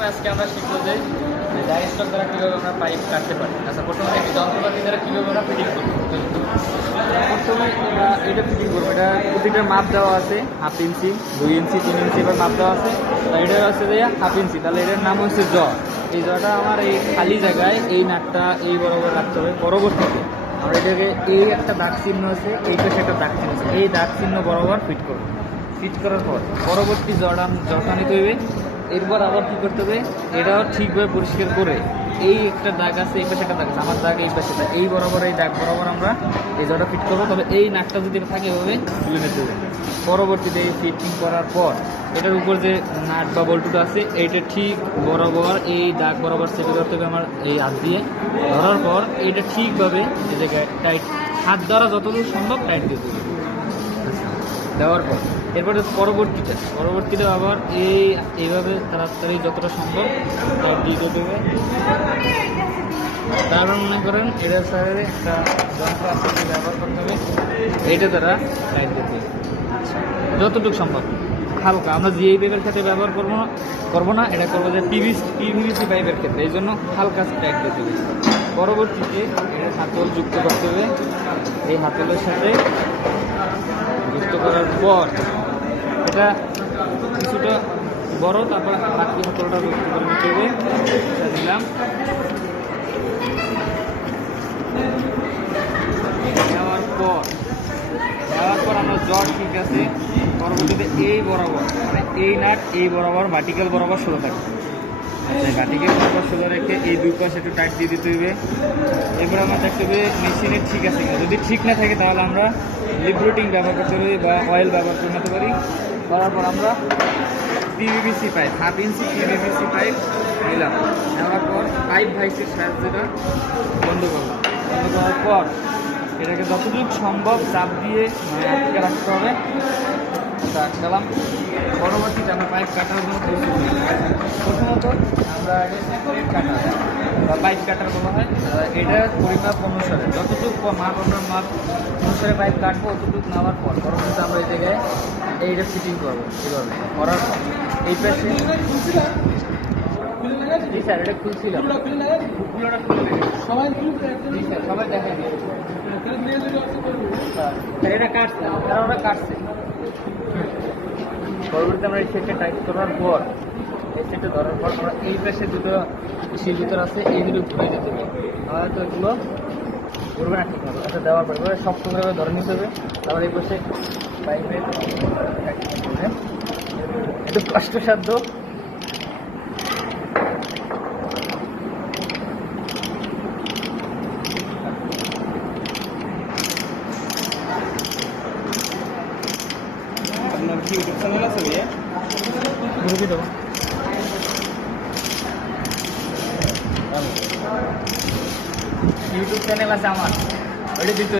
প্রথমে আজকে আমরা শিখবো যে ডাই স্টক দ্বারা কীভাবে আমরা পাইপ কাটতে পারি। আচ্ছা, প্রথমে একটি যন্ত্রপাতি দ্বারা কীভাবে আমরা ফিটিং করবো। প্রথমে আমরা এটা ফিটিং করবো। এটা প্রতিটার মাপ দেওয়া আছে, 1/2 ইঞ্চি, 2 ইঞ্চি, 3 ইঞ্চি এবার মাপ দেওয়া আছে। এটা আছে যে 1/2 ইঞ্চি, তাহলে এটার নাম হচ্ছে জ। এই জটা আমার এই খালি জায়গায় এই নাটটা এই বরাবর রাখতে হবে। পরবর্তীতে আমরা এটাকে এই একটা দাগ চিহ্ন আছে, এই পাশে একটা দাগ চিহ্ন আছে, এই দাগ চিহ্ন বরাবর ফিট করবো। ফিট করার পর পরবর্তী জটা নিতে হবে। এরপর আবার কী করতে হবে, এটাও ঠিকভাবে পরিষ্কার করে এই একটা দাগ আছে, এই পাশে একটা দাগ আছে, আমার দাগ এই পাশে, এই বরাবর এই দাগ বরাবর আমরা এই জটা ফিট করবো। তবে এই নাটটা যদি থাকে এভাবে তুলে নিতে হবে। পরবর্তীতে এই ফিটিং করার পর এটার উপর যে নাট বা বল্টুটা আছে এইটা ঠিক বরাবর এই দাগ বরাবর সেটে করতে হবে আমার এই হাত দিয়ে। ধরার পর এইটা ঠিকভাবে এই জায়গায় টাইট, হাত দ্বারা যতদূর সম্ভব টাইট দিয়ে দেবে। দেওয়ার পর এরপরে পরবর্তীতে আবার এইভাবে তাড়াতাড়ি যতটা সম্ভব টাইট দিয়ে দেবে। তারপর মনে করেন এটার সাথে একটা যন্ত্র আছে ব্যবহার করতে হবে, এইটা দ্বারা টাইট দিতে হবে যতটুকু সম্ভব হালকা। আমরা জিআই পাইপের ক্ষেত্রে ব্যবহার করবো না, এটা করবো যে পিভিসি পাইপের ক্ষেত্রে, এই জন্য হালকা টাইট দিতে হবে। পরবর্তীতে এটা হাতল যুক্ত করতে হবে। এই হাতলের সাথে যুক্ত করার পর এটা কিছুটা বড়, তারপর বাকি হাতলটা যুক্ত করে নিতে হবে। দিলাম, দেওয়ার পর আমরা জট ঠিক আছে। পরবর্তীতে এই বরাবর মানে এই নাট এই বরাবর ভার্টিক্যাল বরাবর সোজা থাকবে। ভার্টিক্যাল বরাবর সোজা রেখে এই দুই পাশে একটু টাইট দিয়ে দিতে হবে। এরপর আমরা দেখতে হবে মেশিনে ঠিক আছে কিনা। যদি ঠিক না থাকে তাহলে আমরা লিব্রেটিং ব্যবহার করতে পারি বা অয়েল ব্যবহার করে নিতে পারি। করার পর আমরা পিভিসি পাইপ 1/2 ইঞ্চি পিভিসি পাইপ নিলাম। নেওয়ার পর পাইপ ভাইসের সাহায্যটা বন্ধ করলাম। বন্ধ করার পর এটাকে যতটুকু সম্ভব চাপ দিয়ে আটকে রাখতে হবে। আটকালাম। পরবর্তীতে আমরা পাইপ কাটার জন্য প্রথমত আমরা কাটা বা পাইপ কাটার বলা হয়। এটার পরিমাপ অনুসারে যতটুকু মাপ আমরা মাপ অনুসারে পাইপ কাটবো, অতটুকু নেওয়ার পর পরবর্তীতে আমরা এই জায়গায় এইটা ফিটিং করবো। এভাবে করার পর এই পাশে স্যার এটা খুলছিলাম, সবাই দেখেন এটা কাটছে, তারা ওরা কাটছে। পরবর্তীতে আমরা এই সেটটা টাইট করার পর এই সেটটা ধরার পর আমরা এই পাশে দুটো শিল ভিতর আছে, এই দুটো ঘুরে যেতে হবে। আমাদের তো এগুলো ঘুরবে না ঠিক হবে। এটা দেওয়ার পর এবার শক্ত করে ধরে নিতে হবে। তারপর এই পাশে পাইপে একটু কষ্টসাধ্য। আপনার কি ইউটিউব চ্যানেল আছে ভাইয়া? ইউটিউব চ্যানেল আছে আমার, ওইটা দিতে